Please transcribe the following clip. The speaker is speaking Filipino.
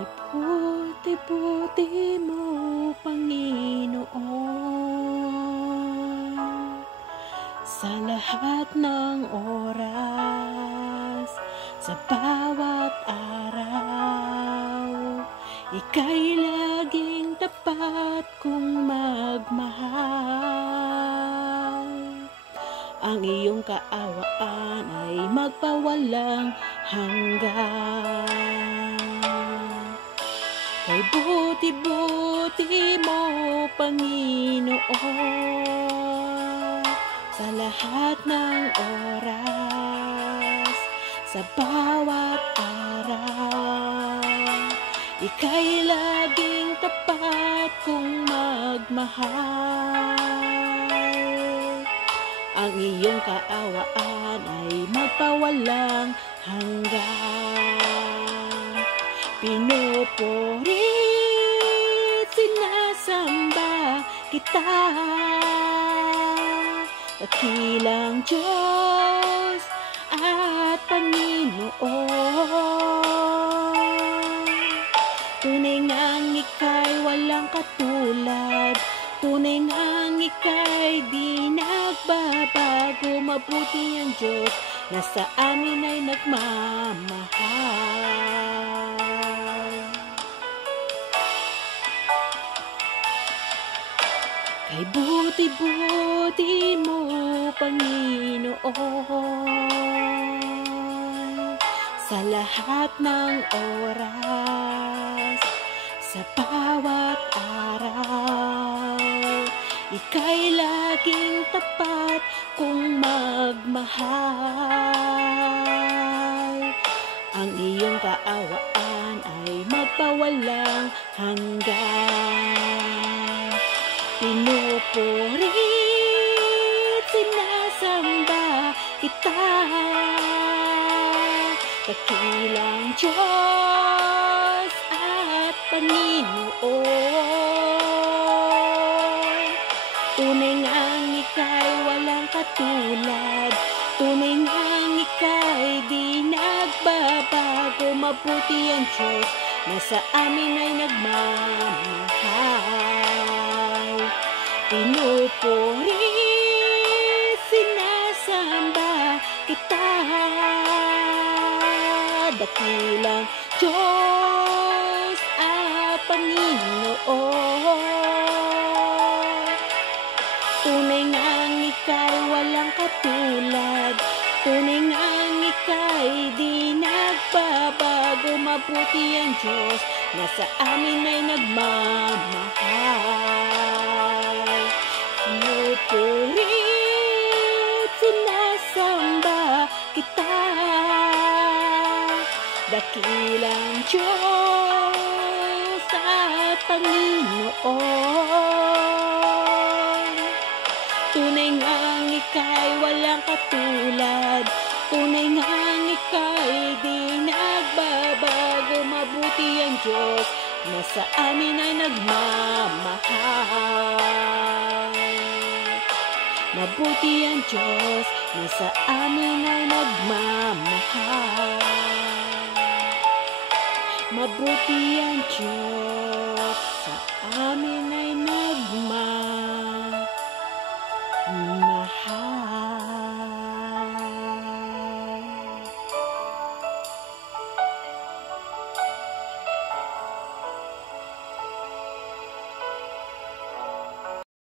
Kay puti-puti mo, Panginoon, sa lahat ng oras, sa bawat araw, ika'y laging tapat kong magmahal. Ang iyong kaawaan ay magpawalang hanggan. Kay buti-buti mo, Panginoon, sa lahat ng oras, sa bawat araw, ika'y laging tapat kong magmahal. Ang iyong kaawaan ay magpawalang hanggan. Pinupurit, sinasamba kita, dakilang Diyos at Panginoon. Tunay ngang ika'y walang katulad, tunay ngang ika'y di nagbabago. Mabuti ang Diyos na sa amin ay nagmamahal. Kay buti-buti mo, Panginoon, sa lahat ng oras, sa bawat araw, ika'y laging tapat kong magmahal. Ang iyong kaawaan ay magpawalang hanggan. Pinupurit, sinasamba kita, dakilang Diyos at Panginoon. Tunay ngang ika'y walang katulad, tunay ngang ika'y di nagbabago. Mabuti ang Diyos na sa amin ay nagmamahal. Pinupurit, sinasamba kita, dakilang Diyos at Panginoon. Tunay ngang ika'y walang katulad, tunay ngang ika'y di nagbabago. Mabuti ang Diyos na sa amin ay nagmamahal. Pinupurit, sinasamba kita, dakilang Diyos at Panginoon. Tunay ngang ika'y walang katulad, tunay ngang ika'y di nagbabago. Mabuti ang Diyos na sa amin ay nagmamahal. Mabuti ang Diyos na sa amin ay nagmamahal. Mabuti ang Diyos sa amin ay nagmamahal.